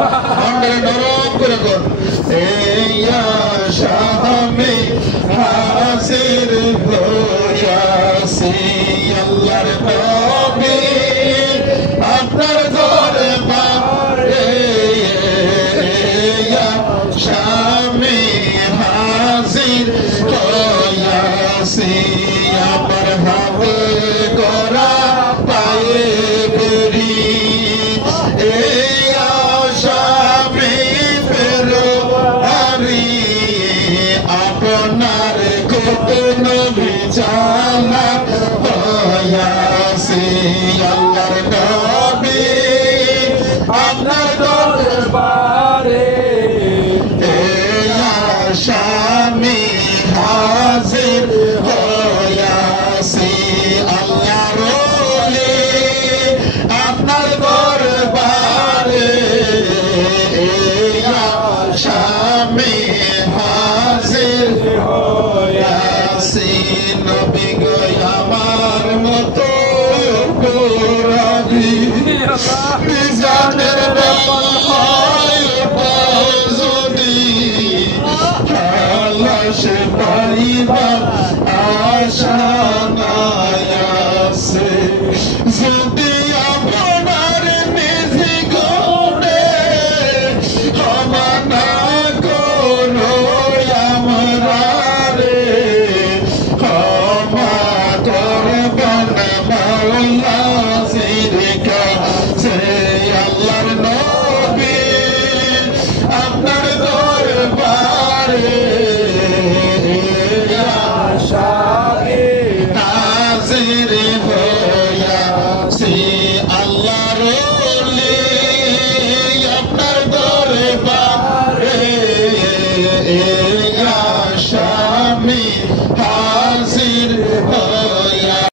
মন্ডলে নরম করে কোন ইয়া শামে হাজির হইয়াছি আল্লাহর নবী আপনার দরবারে ইয়া শামে হাজির হইয়াছি আমার হাতে করা পায়ে বেরি আপনার নবী জানা হইয়াছি আল্লাহর নবী আপনার দরবারে স্বামী হাজির হইয়াছি আল্লাহর ওলি আপনার দরবারে স্বামী হাজির হইয়াছি নবী গো আমার মতো অপরাধী মিজানের ব্যাপার যদি খালাস পাইবার আশা নাই আছে যদি আপনার নিধি গনে ক্ষমা না করো আমারে ক্ষমা করবেন মাওলা কাছে আল্লাহর নবী আপনার দরবারে হাজির হইয়াছি আল্লাহর ওলি আপনার দরবারে